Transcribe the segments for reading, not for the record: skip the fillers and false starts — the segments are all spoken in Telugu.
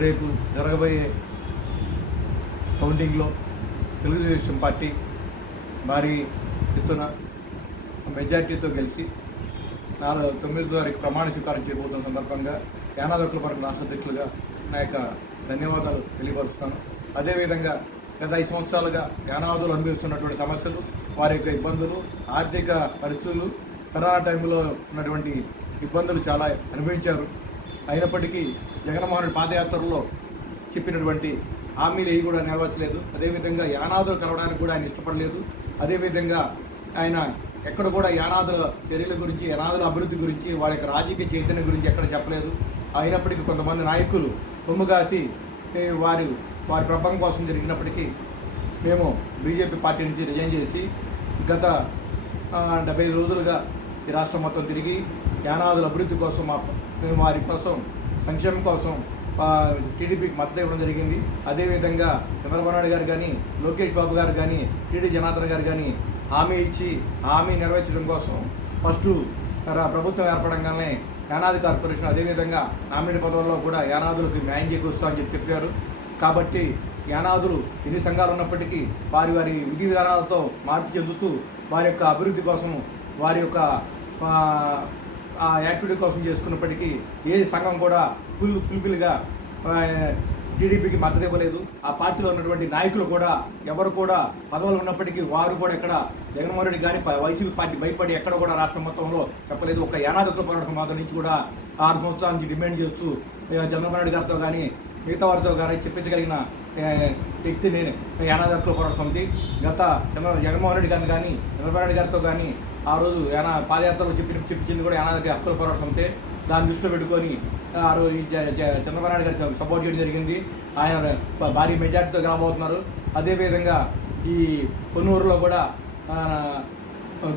రేపు జరగబోయే కౌంటింగ్లో తెలుగుదేశం పార్టీ భారీ ఎత్తున మెజార్టీతో గెలిచి 9 తారీఖు ప్రమాణ స్వీకారం చేయబోతున్న సందర్భంగా యానాది హక్కుల పోరాట రాష్ట్ర అధ్యక్షులుగా నా యొక్క ధన్యవాదాలు తెలియపరుస్తాను. అదేవిధంగా గత 5 సంవత్సరాలుగా యానాదులు అనుభవిస్తున్నటువంటి సమస్యలు, వారి యొక్క ఇబ్బందులు, ఆర్థిక పరిస్థితులు, కరోనా టైంలో ఉన్నటువంటి ఇబ్బందులు చాలా అనుభవించారు. అయినప్పటికీ జగన్మోహన్ రెడ్డి పాదయాత్రలో చెప్పినటువంటి హామీలు ఏవి కూడా నెరవేర్చలేదు. అదేవిధంగా యానాదులు కలవడానికి కూడా ఆయన ఇష్టపడలేదు. అదేవిధంగా ఆయన ఎక్కడ కూడా యానాదుల చర్యల గురించి, యానాదుల అభివృద్ధి గురించి, వాళ్ళ యొక్క రాజకీయ చైతన్యం గురించి ఎక్కడ చెప్పలేదు. అయినప్పటికీ కొంతమంది నాయకులు కొమ్ముగాసి వారి ప్రభావం కోసం జరిగినప్పటికీ మేము బీజేపీ పార్టీ నుంచి రిజైన్ చేసి గత 75 రోజులుగా ఈ రాష్ట్రం మొత్తం తిరిగి యానాదుల అభివృద్ధి కోసం మేము వారి కోసం సంక్షేమం కోసం టీడీపీకి మద్దతు ఇవ్వడం జరిగింది. అదేవిధంగా చంద్రబాబు నాయుడు గారు కానీ, లోకేష్ బాబు గారు కానీ, టీడీ జనార్దన్ గారు కానీ హామీ ఇచ్చి హామీ నెరవేర్చడం కోసం ఫస్ట్ ప్రభుత్వం ఏర్పడంగానే యానాది కార్పొరేషన్, అదేవిధంగా నామినేట్ పదవుల్లో కూడా యానాదులకు న్యాయం చేకూరుస్తా అని చెప్పారు. కాబట్టి యానాదులు ఎన్ని సంఘాలు ఉన్నప్పటికీ వారి విధి విధానాలతో మార్పు చెందుతూ వారి యొక్క అభివృద్ధి కోసం, వారి యొక్క యాక్టివిటీ కోసం చేసుకున్నప్పటికీ ఏ సంఘం కూడా పిలుపులుగా టీడీపీకి మద్దతు ఇవ్వలేదు. ఆ పార్టీలో ఉన్నటువంటి నాయకులు కూడా ఎవరు కూడా పదవులు ఉన్నప్పటికీ వారు కూడా ఎక్కడ జగన్మోహన్ రెడ్డి కానీ వైసీపీ పార్టీ భయపడి ఎక్కడ కూడా రాష్ట్రం మొత్తంలో చెప్పలేదు. ఒక యానాది హక్కుల పోరాటం మొదటి నుంచి కూడా 6 సంవత్సరాల నుంచి డిమాండ్ చేస్తూ చంద్రబాబు నాయుడు గారితో కానీ మిగతా వారితో కానీ చెప్పించగలిగిన వ్యక్తి నేను. యానాది హక్కుల పోరాట సమితి గత జగన్మోహన్ రెడ్డి గారిని కానీ చంద్రబాబు నాయుడు గారితో కానీ ఆ రోజు పాదయాత్రలో చెప్పించింది కూడా యానాది హక్కుల పోరాట సమితి. దాన్ని దృష్టిలో పెట్టుకొని ఆ రోజు చంద్రబాబు నాయుడు గారు సపోర్ట్ చేయడం జరిగింది. ఆయన భారీ మెజార్టీతో గెలవబోతున్నారు. అదేవిధంగా ఈ కొన్నూరులో కూడా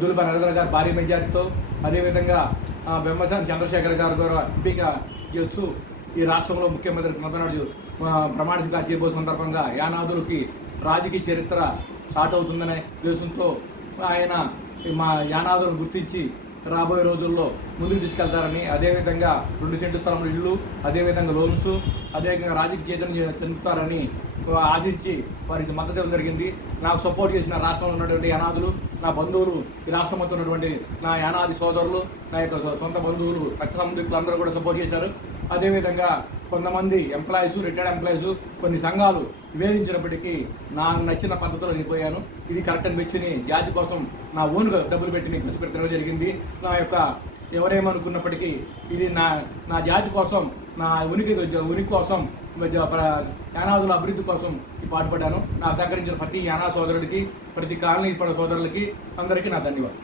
దులుప నరేంద్ర గారు భారీ మెజార్టీతో, అదేవిధంగా బెమ్మసాని చంద్రశేఖర్ గారు కూడా ఎంపీగా చేస్తూ ఈ రాష్ట్రంలో ముఖ్యమంత్రి చంద్రబాబు నాయుడు ప్రమాణ స్వీకారం చేయబోతున్న సందర్భంగా యానాదులకి రాజకీయ చరిత్ర స్టార్ట్ అవుతుందనే ఉద్దేశంతో ఆయన మా యానాదులను గుర్తించి రాబోయే రోజుల్లో ముందుకు తీసుకెళ్తారని, అదేవిధంగా 2 సెంటు స్థలంలో ఇళ్ళు, అదేవిధంగా లోన్స్, అదేవిధంగా రాజకీయ చైతన్యం చెందుతారని ఆశించి వారికి మద్దతు ఇవ్వడం జరిగింది. నాకు సపోర్ట్ చేసిన రాష్ట్రంలో ఉన్నటువంటి యానాదులు, నా బంధువులు, ఈ రాష్ట్రం మొత్తం ఉన్నటువంటి నా యానాది సోదరులు, నా యొక్క సొంత బంధువులు, రక్త సంబంధికులు అందరూ కూడా సపోర్ట్ చేశారు. అదేవిధంగా కొంతమంది ఎంప్లాయీస్, రిటైర్డ్ ఎంప్లాయీస్, కొన్ని సంఘాలు నివేదించినప్పటికీ నాకు నచ్చిన పద్ధతిలో వెళ్ళిపోయాను. ఇది కరెక్ట్ అని మెచ్చుని జాతి కోసం నా ఓన్గా డబ్బులు పెట్టి ఖర్చు పెట్టడం జరిగింది. నా యొక్క ఎవరేమనుకున్నప్పటికీ ఇది నా జాతి కోసం, నా ఉనికి కోసం, యానాదుల అభివృద్ధి కోసం పాటుపడ్డాను. నాకు సహకరించిన ప్రతి యానా సోదరుడికి, ప్రతి కాలనీ సోదరులకి అందరికీ నా ధన్యవాదాలు.